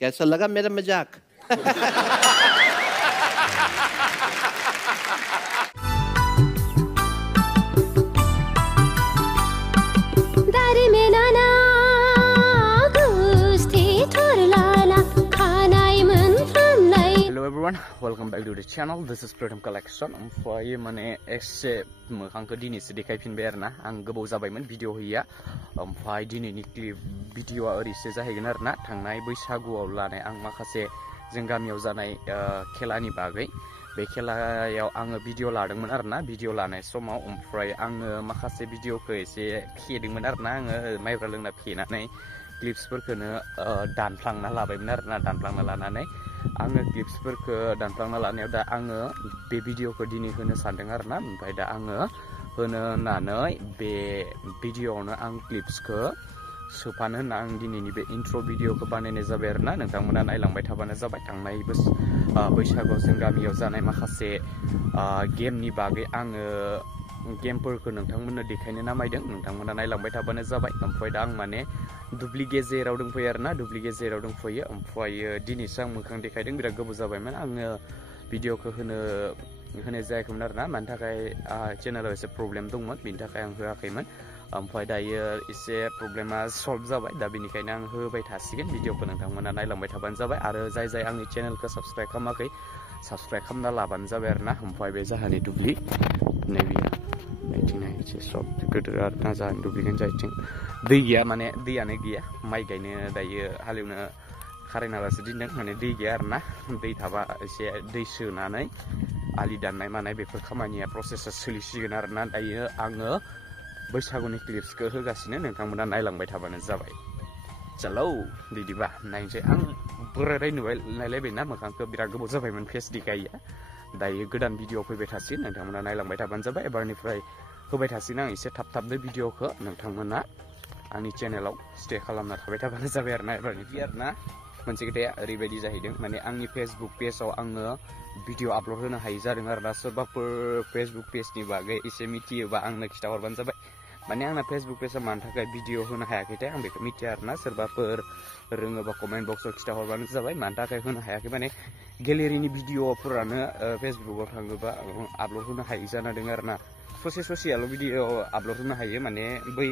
कैसा लगा मेरा मजाक? Hello everyone, welcome back to the channel. This is Pratham Collection. Ompray mane exe mokhangko dini se dekhaifinबाय आरोना आं गोबाव जाबायमोन भिडिअ होयिया ओमफ्राय दिनैनि क्लिप भिडिअआ ओरैसो जाहैगोन आरोना थांनाय बैसागुआव लानाय आं माखासे जों गामियाव जानाय खेलानि बागै बे खेलायाव आङो भिडिअ लादोंमोन आरोना भिडिअ लानाय समाव ओमफ्राय आङो माखासे भिडिअखौ एसे खेदोंमोन आरोना आङो माइब्रा लोंना फेनानै क्लिप्सफोरखौनो दानफ्लांना लाबायमोन आरोना दानफ्लांना लानानै आङो क्लिप्सफोरखौ दानफ्लांना लानायाव दा आङो बे भिडिअखौ दिनै होनो सानदों आरोना ओमफ्राय दा आङो होनो होननानै बे भिडिअआवनो आं क्लिप्सखौ सोफानो होनना आं दिनैनि बे इन्ट्र भिडिअखौ बानायनाय जाबाय आरोना नोंथांमोना नायलांबाय थाबानो जाबाय थांनाय बैसागुआव जों गामियाव जानाय माखासे गेमनि बागै आङो गेमफोरखौ नोंथांमोननो देखायनो नामायदों नोंथांमोना नायलांबाय थाबानो जाबाय ओमफ्राय दा आं माने दुब्लि गेजेराव दंफैयो आरोना दुब्लि गेजेराव दंफैयो ओमफ्राय दिनैसो आं मोखां देखायदों बिराद गोबाव जाबायमोन आङो भिडिअखौ होनाय जायाखैमोन आरोना मानि थाखाय चेनेलाव एसे प्रब्लेम दंमोन बिनि थाखाय आं होआखैमोन ओमफ्राय दायो एसे प्रब्लेमा सल्भ जाबाय दा बेनिखायनो आं होबाय थासिगोन भिडिअखौ नोंथांमोना नायलांबाय थाबानो जाबाय आरो जाय आंनि चेनेलखौ साबस्क्राइब खालामाखै साबस्क्राइब खालामना लाबानो जाबाय आरोना ओमफ्राय बे जाहानि दुब्लि नैबे नायथिंनाय एसे सब गोदोर आरोना जाहानि दुब्लिखौनो जायथिं दै गैया माने दैयानो गैया माइ गायनो दायो हालेवनो खारायनालासो दोनदों माने दै गैया आरोना दै थाबा एसे दै सोनानै आलि दाननाय मानाय बेफोर खामानिया प्रसेसा सोलिसिगोन आरोना दायो आङो बैसागुनि क्लिप्सखौ होगासिनो नोंथांमोना नायलांबाय थाबानो जाबाय चलो बिदिबा नायनोसै आं बोराय नुलायलायबायना मोखांखौ बिराद गोबाव जाबायमोन फेस देखायिया दायो गोदान भिडिअ फैबाय थासिगोन नोंथांमोना नायलांबाय थाबानो जाबाय एबारनिफ्राय होबाय थासिगोन आं एसे थाब भिडिअखौ नोंथांमोना आंनि चेनेलाव स्टे खालामना थाबाय थाबानो जाबाय आरोना एबारनिफ्राय आरोना मोनसे खोथाया ओरैबायदि जाहैदों माने आंनि फेसबुक पेजाव आङो भिडिअ आपल'ड होनो हायि जादों आरोना सोरबाफोर फेसबुक पेजनि बागै एसे मिथियोबा आंनो खिन्थाहरबानो जाबाय माने आंना फेसबुक पेजआ मानि थाखाय भिडिअ होनो हायाखैथाय आं बेखौ मिथिया आरोना सोरबाफोर रोङोबा कमेन्ट बक्सआव खिन्थाहरबानो जाबाय मानि थाखाय होनो हायाखै माने गेलेरिनि भिडिअफोरानो फेसबुकआव थाङोबा आपल'ड होनो हायि जाना दं आरोना ससेयाल' भिडिअ आपल'ड होनो हायो माने बै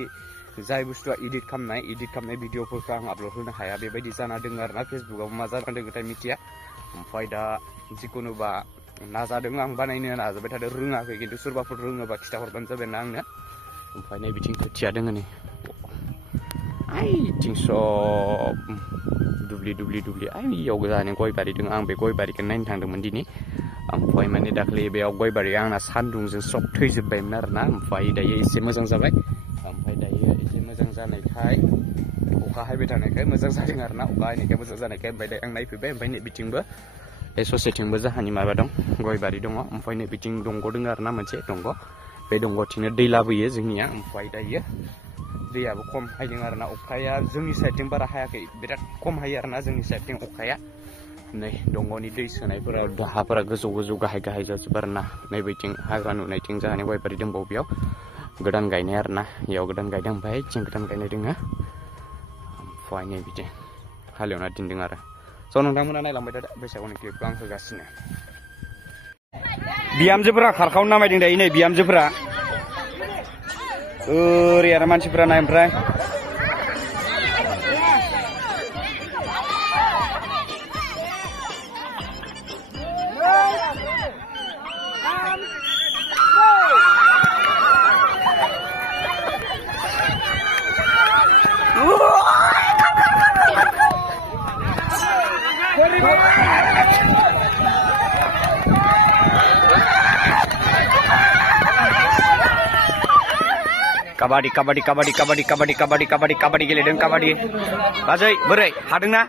जाय बुस्थुआ इडिट खालामनाय भिडिअफोरखौ आं आपल'ड होनो हाया बेबायदि जाना दङ आरोना फेसबुकआव मा जाना दङथाय मिथिया ओमफ्राय दा जिखुनुबा नाजादों आं बानायनो नाजाबाय थादों रोङाखै खिन्थु सोरबाफोर रोङोबा खिन्थाहरबानो जाबायना आंनो ओमफ्राय नै बिथिं खोथिया दङ नै आइथिं सब दुब्लि आइयाव जाहानि गय बारि दङ आं बे गय बारिखौ नायनो थांदोंमोन दिनै ओमफ्राय माने दाख्लै बेयाव गय बारिया आंना सान्दुंजों सब थैजोब्बायमोन आरोना ओमफ्राय दायो एसे मोजां जाबाय ओमफ्राय दायो एसे मोजां जानायखाय अखा हायबाय थानायखाय मोजां जादों आरोना अखा हायनायखाय मोजां जानायखाय ओमफ्राय आं नायफैबाय ओमफ्राय नै बिथिंबो बे ससेथिंबो जाहानि माबा दं गय बारि दङ ओमफ्राय नै बिथिं दंग' दङ आरोना मोनसे दंग' बे दंग'थिंनो दै लाबोयो जोंनिया ओमफ्राय दायो दैयाबो खम हायदों आरोना अखाया जोंनि साइडथिं बारा हायाखै बिराद खम हायो आरोना जोंनि साइडथिं अखाया नै दंग'नि दै सोनायफोरा हाफोरा गोजौ गाहाय जाजोबो आरोना नै बिथिं हाग्रा नुनायथिं जाहानि गय बारि दंबावो बेयाव गोदान गायनाय आरोना बेयाव गोदान गायदों ओमफ्राय जों गोदान गायनाय दङ ओमफ्राय नै बिदि हालेवना दोनदों आरो स' नोंथांमोना नायलांबाय थादो बैसागुनि क्लिपखौ आं होगासिनो बिहामजोफोरा खारखावनो नामायदों दायो नै बिहामजोफोरा ओरै आरो मानसिफोरा नाय ओमफ्राय काबादि गेलेदों काबादि बाजै बोरै हादोंना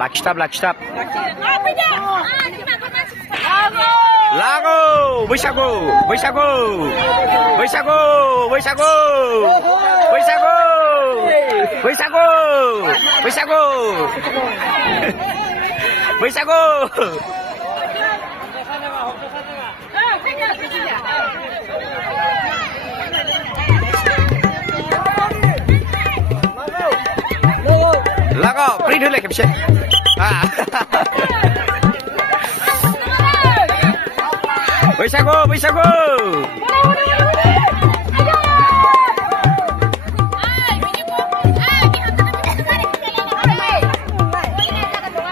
लाखिथाब लागौ बैसागु बैसागु lago print होलाय खेबसे बैसागु बैसागु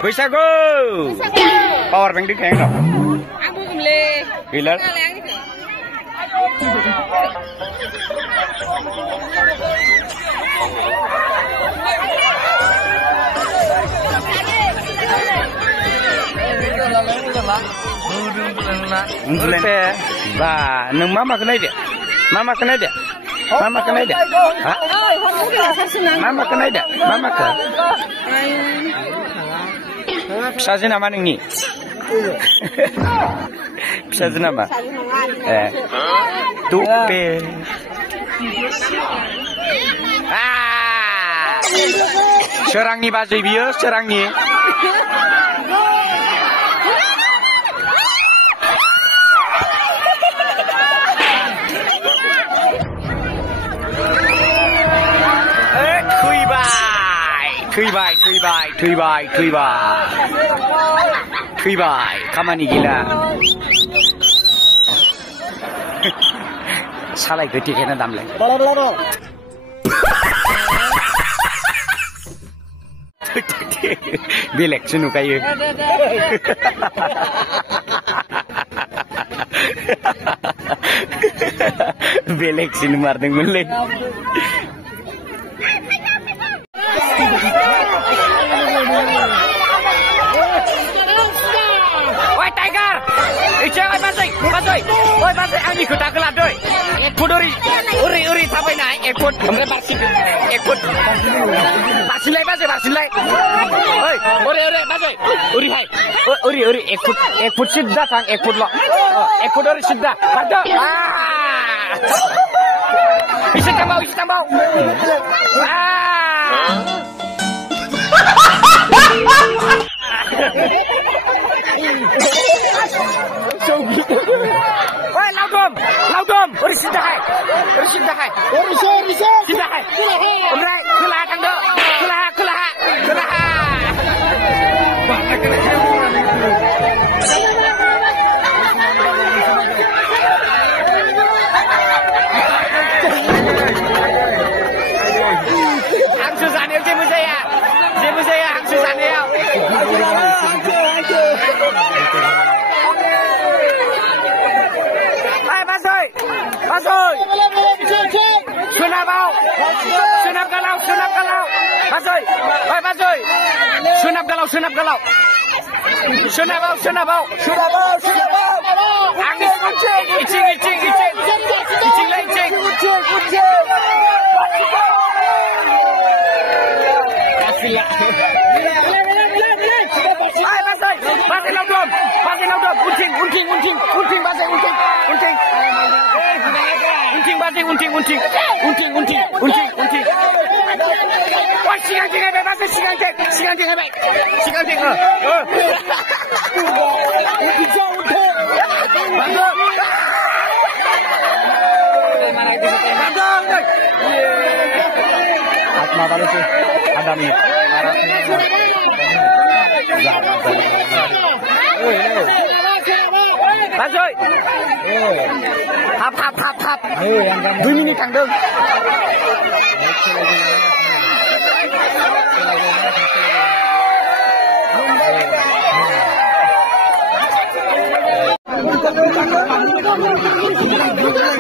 बैसागु पावर बैंक दिखाया dong aku beli bilang ba nung mama kenai dia mama kenai dia mama kenai dia ha mama kenai dia mama ke फिसाजो नामा नोंनि फिसाजो नामा तुपे सोरांनि बाजै बियो सोरांनि थैबाय थैबाय थैबाय थैबाय थैबाय खामानि गैला सालायखौ देखायना दामलाय बेलेगसो नुखायो बेलेगसो नुमारदोंमोनलै Oi Tiger, ijo masih, oi masih ani kuda gelap doi. Ekut uri sampai naik, ekut, kemudian ekut. Basilai, oi, uri masih, uri hai, uri ekut sidda tang, ekut lo, ekut uri sidda, ada. Bisa tambah. Woi, laudom, uri sidda hai. Umrai, kelah kang do, kelah. Hangsu sana jebu saya, hangsu sana ya. Masuk. Sunap galau. Masuk. Sunap galau. Sunap bau. Angin icing lagi. Pasir laudom. Unting pasir. Unting. Wah, sigang Atma balik sih, ada nih. Basoy. Hap. 2 menit kang dong.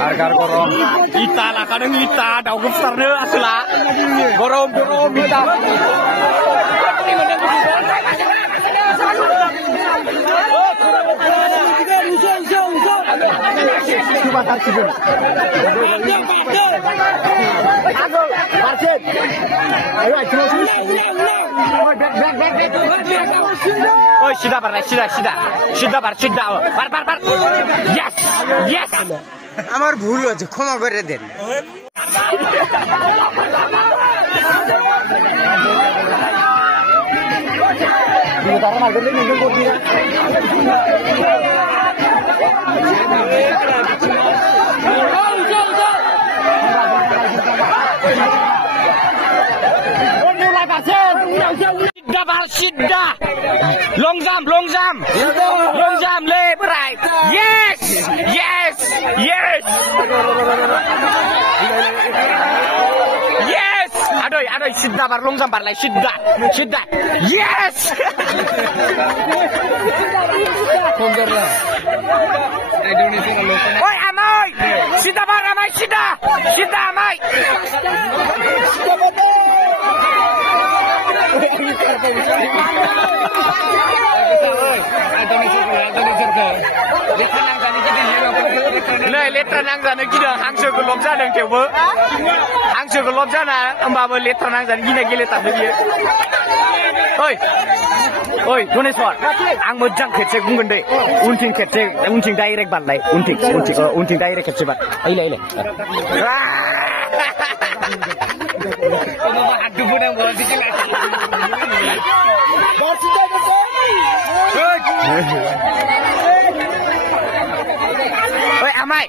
Harga gorom. Ita lah kadang ita, daun besar deh asla. Gorom ita. Oh, sudah bar. Yes. আমার ভুল হয়েছে ক্ষমা করে দেন Sidda, long jump, left, right. Yes. Aduh, sidda bar long jump bar lai, sidda. Yes. Oi, Amai, sidda bar Amai, sidda Amai. Này letra nangzano gina hangsoko lob जादों थेवबो हांसोखौ लब जाना होमबाबो लेथ्रा नांजानो गिना गेलेथारदो बियो ओइ धनेश्वर आं मोजां खेबसे बुंगोन दे उनथिं डाइरेक्ट बारलाय उनथिं डाइरेक्ट खेबसे बार ओइलाय Oi, Amai,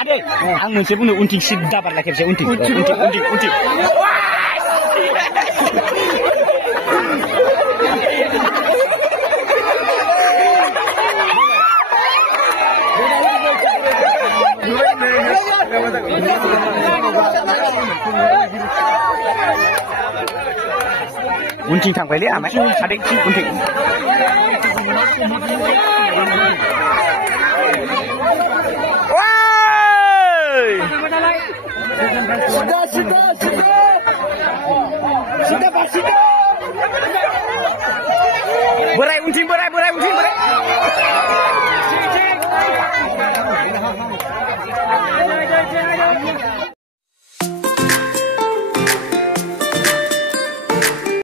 ade, ang moनसे बुंनो उनथिं सिद्दा बारला खेबसे उनथिं उनथिं थांबायलै आमाय आदै उनथिं Berai uncing berai